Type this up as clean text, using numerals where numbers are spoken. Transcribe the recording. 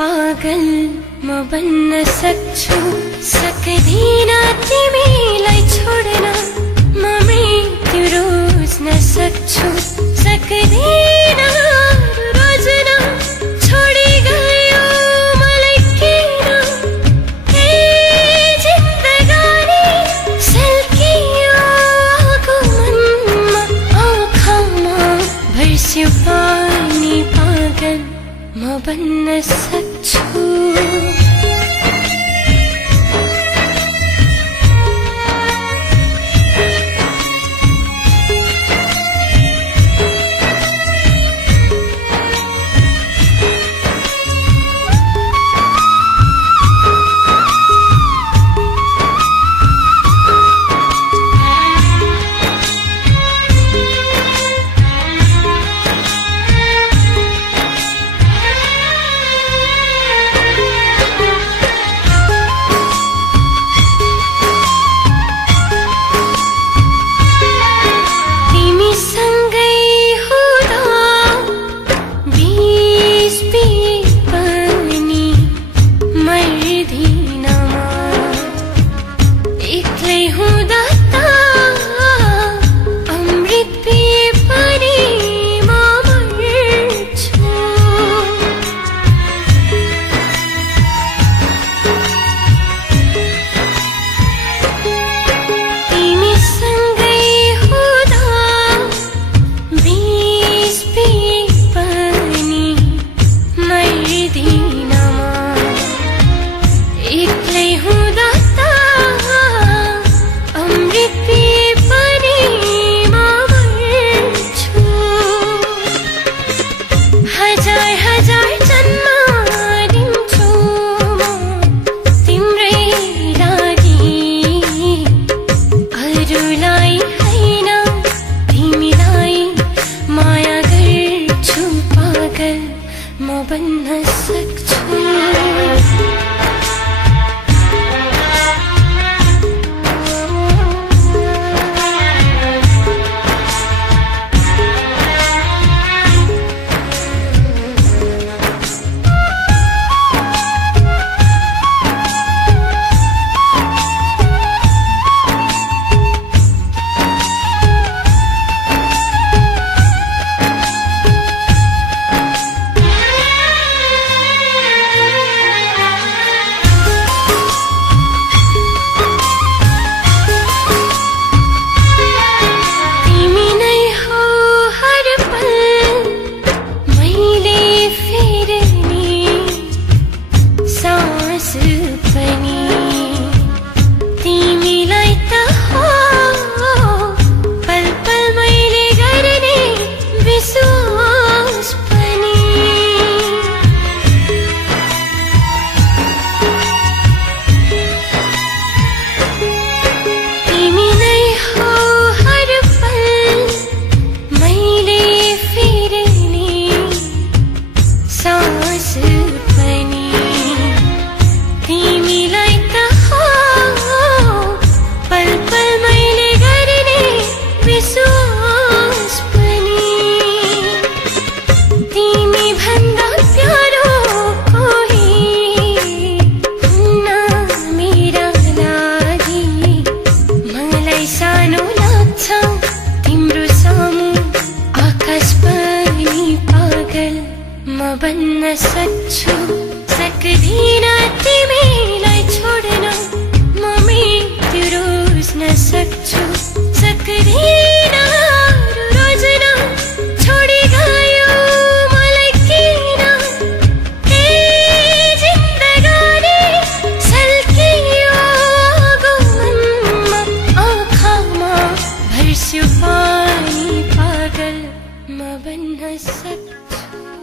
पागल म बन्न सक्छु सक्दिन तिमीलाई छोड्न म मृत्यु रोज्न सक्छु सक्दिन रोज्न छोडी गयो मलाई किन हे जिन्दगानी सल्कियो आगो मनमा आँखामा भर्स्यो पानी पागल म बन्न सक्छु म बन्न सक्छु म बन्न सक्छु सक्दिन तिमीलाई छोड्न म मृत्यु रोज्न सक्छु सक्दिन रोज्न छोडी गयो मलाई किन हे जिन्दगानी सल्कियो आगो मनमा आँखामा भर्स्यो पानी पागल म बन्न सक्छु